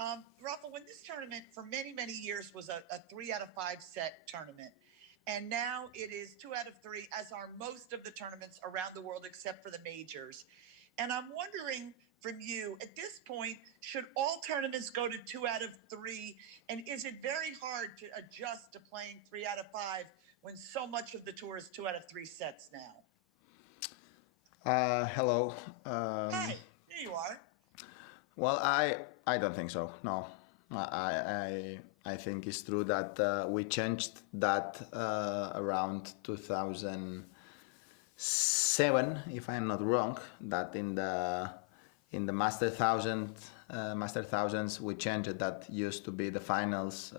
Rafa, when this tournament for many, many years was a 3 out of 5 set tournament, and now it is 2 out of 3, as are most of the tournaments around the world except for the majors. And I'm wondering from you, at this point, should all tournaments go to 2 out of 3? And is it very hard to adjust to playing 3 out of 5 when so much of the tour is 2 out of 3 sets now? Hello. Hi, there you are. Well, I don't think so. No, I think it's true that we changed that around 2007, if I'm not wrong. That in the Master Thousands we changed it. That used to be the finals,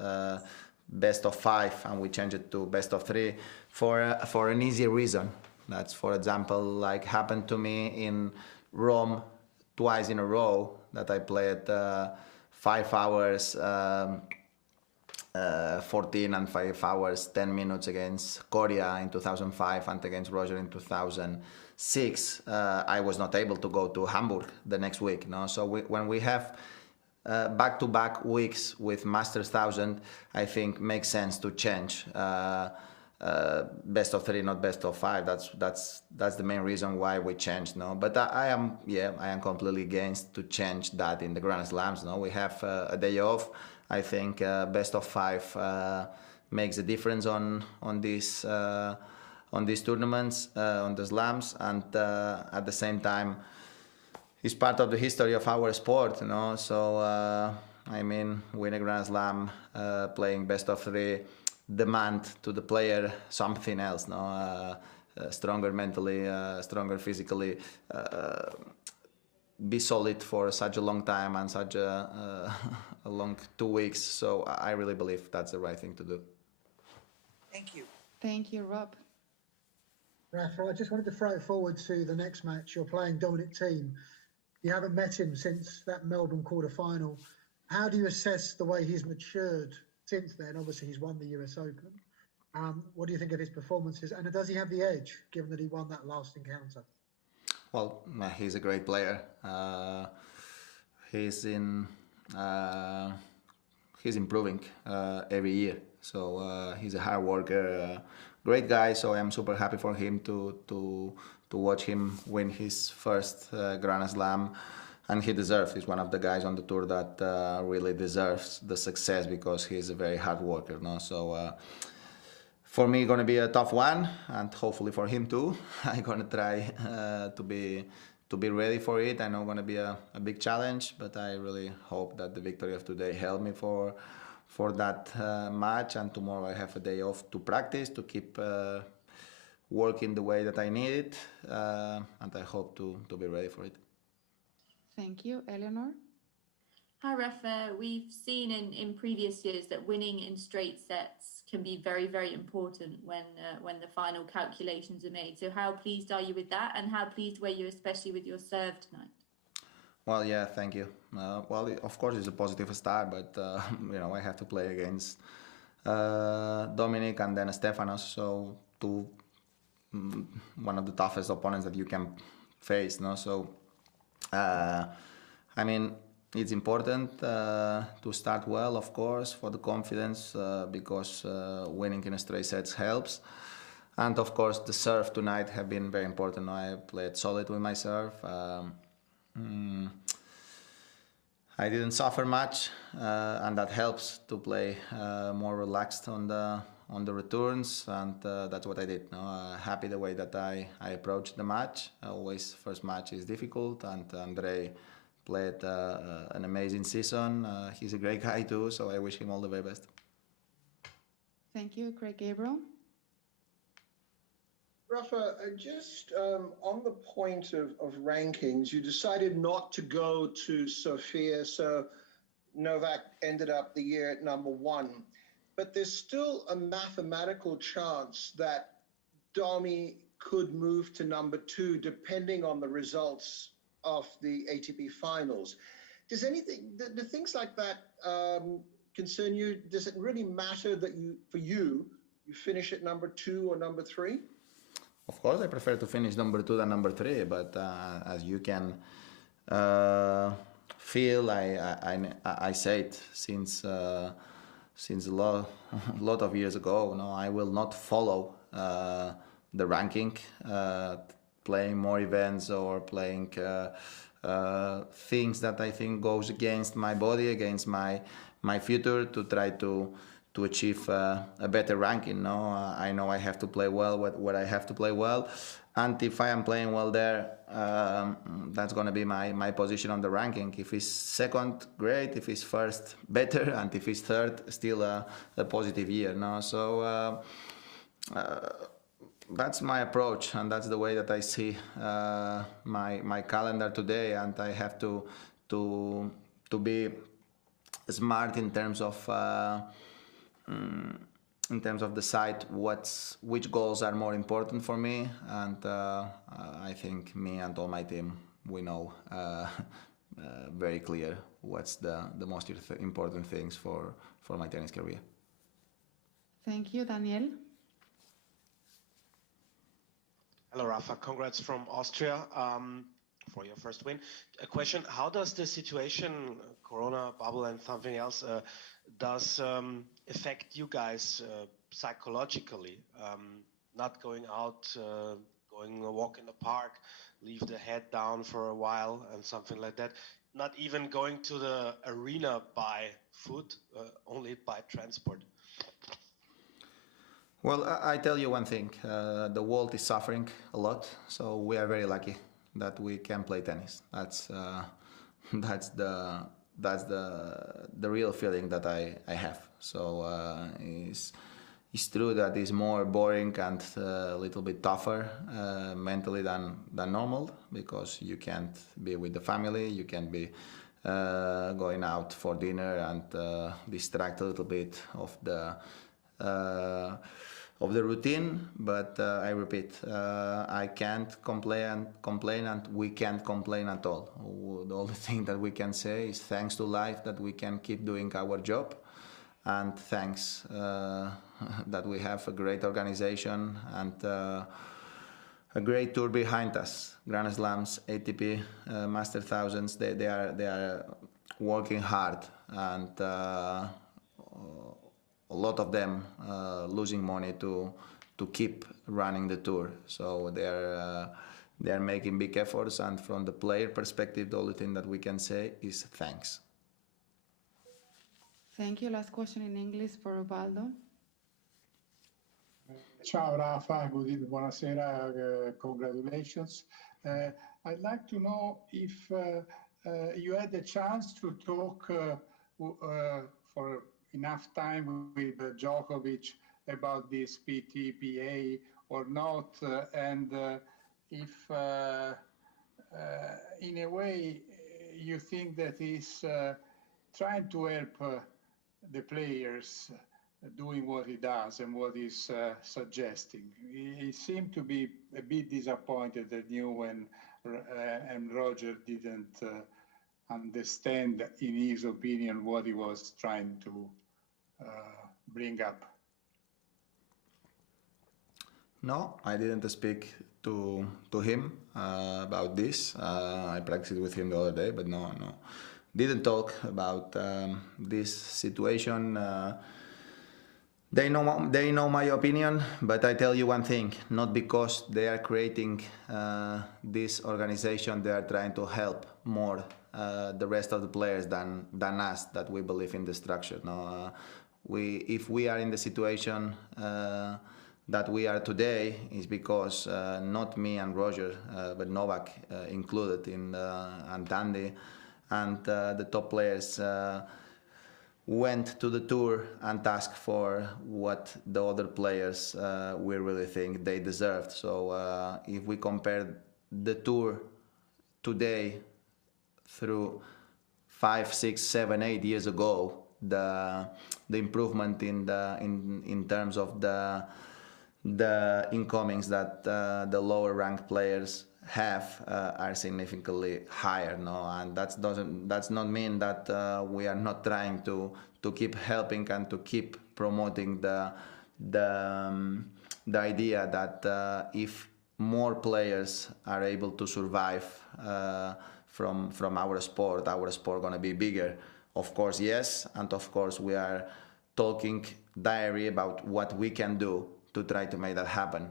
best of 5, and we changed it to best of 3 for an easy reason. That's, for example, like happened to me in Rome twice in a row, that I played 5 hours 14 and 5 hours 10 minutes against Korea in 2005 and against Roger in 2006. I was not able to go to Hamburg the next week. No? So when we have back-to-back weeks with Masters 1000, I think makes sense to change. Best of 3, not best of 5. That's the main reason why we changed. No, but I am completely against to change that in the Grand Slams. No, we have a day off. I think best of 5 makes a difference on these tournaments, on the slams, and at the same time, it's part of the history of our sport. You know, so I mean, win a Grand Slam, playing best of 3. Demand to the player something else, no? Stronger mentally, stronger physically, be solid for such a long time and such a long 2 weeks. So I really believe that's the right thing to do. Thank you. Thank you, Rob. Rafa, I just wanted to throw it forward to the next match. You're playing Dominic Thiem. You haven't met him since that Melbourne quarterfinal. How do you assess the way he's matured since then? Obviously, he's won the US Open. What do you think of his performances? And does he have the edge, given that he won that last encounter? Well, he's a great player. He's improving every year. So he's a hard worker, great guy. So I'm super happy for him to watch him win his first Grand Slam. And he deserves. He's one of the guys on the tour that really deserves the success because he's a very hard worker. No? So for me, going to be a tough one, and hopefully for him too. I'm going to try to be ready for it. I know it's going to be a big challenge, but I really hope that the victory of today helped me for that match. And tomorrow I have a day off to practice, to keep working the way that I need it, and I hope to be ready for it. Thank you. Eleanor? Hi, Rafa. We've seen in previous years that winning in straight sets can be very, very important when the final calculations are made. So how pleased are you with that? And how pleased were you especially with your serve tonight? Well, yeah, thank you. Well, of course, it's a positive start, but, you know, I have to play against Dominic and then Stefanos. So one of the toughest opponents that you can face. No? So, I mean, it's important to start well, of course, for the confidence, because winning in straight sets helps. And of course, the serve tonight have been very important. I played solid with my serve. I didn't suffer much, and that helps to play more relaxed on the returns, and that's what I did. Happy the way that I approached the match. Always first match is difficult, and Andrei played an amazing season. He's a great guy too, so I wish him all the very best. Thank you, Craig Gabriel. Rafa, just on the point of rankings, you decided not to go to Sofia, so Novak ended up the year at #1. But there's still a mathematical chance that Domi could move to #2 depending on the results of the ATP Finals. Does do things like that concern you? Does it really matter that you finish at #2 or #3? Of course, I prefer to finish #2 than #3, but as you can feel. I say it since a lot of years ago. No, I will not follow the ranking, playing more events or playing things that I think goes against my body, against my future, to try to achieve a better ranking. No, I know I have to play well what I have to play well, and if I am playing well there, that's going to be my position on the ranking. If it's second, great. If it's first, better. And if it's third, still a positive year. No, so that's my approach, and that's the way that I see my calendar today. And I have to be smart in terms of decide which goals are more important for me. And I think me and all my team, we know very clear what's the most important things for my tennis career. Thank you, Daniel. Hello, Rafa. Congrats from Austria for your first win. A question: how does the situation, Corona bubble and something else, does affect you guys psychologically? Not going out, going a walk in the park, leave the head down for a while and something like that. Not even going to the arena by foot, only by transport. Well, I tell you one thing, the world is suffering a lot, so we are very lucky that we can play tennis. That's the real feeling that I have. So it's true that it's more boring and a little bit tougher mentally than normal, because you can't be with the family, you can't be going out for dinner and distract a little bit of the routine. But I repeat, I can't complain, and we can't complain at all. The only thing that we can say is thanks to life that we can keep doing our job, and thanks that we have a great organization and a great tour behind us. Grand Slams, ATP, Master Thousands, they are working hard, and a lot of them losing money to keep running the tour. So they are making big efforts, and from the player perspective, the only thing that we can say is thanks. Thank you. Last question in English for Ubaldo. Ciao Rafa, good evening, buonasera, congratulations. I'd like to know if you had the chance to talk for enough time with Djokovic about this PTPA or not, and if in a way you think that he's trying to help the players doing what he does and what he's suggesting. He seemed to be a bit disappointed that you and Roger didn't understand, in his opinion, what he was trying to bring up. No, I didn't speak to him about this. I practiced with him the other day, but no, didn't talk about this situation. They know my opinion, but I tell you one thing: not because they are creating this organization, they are trying to help more the rest of the players than us, that we believe in the structure. No, if we are in the situation that we are today, is because not me and Roger, but Novak included in and Andy and the top players went to the tour and asked for what the other players we really think they deserved. So if we compare the tour today through 5, 6, 7, 8 years ago, the improvement in terms of the incomings that the lower ranked players have are significantly higher, no, and that's not mean that we are not trying to keep helping and to keep promoting the idea that if more players are able to survive from our sport going to be bigger? Of course, yes, and of course we are talking diary about what we can do to try to make that happen.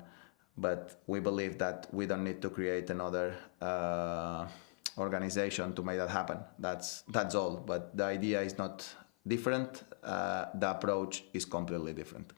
But we believe that we don't need to create another organization to make that happen. That's all. But the idea is not different. The approach is completely different.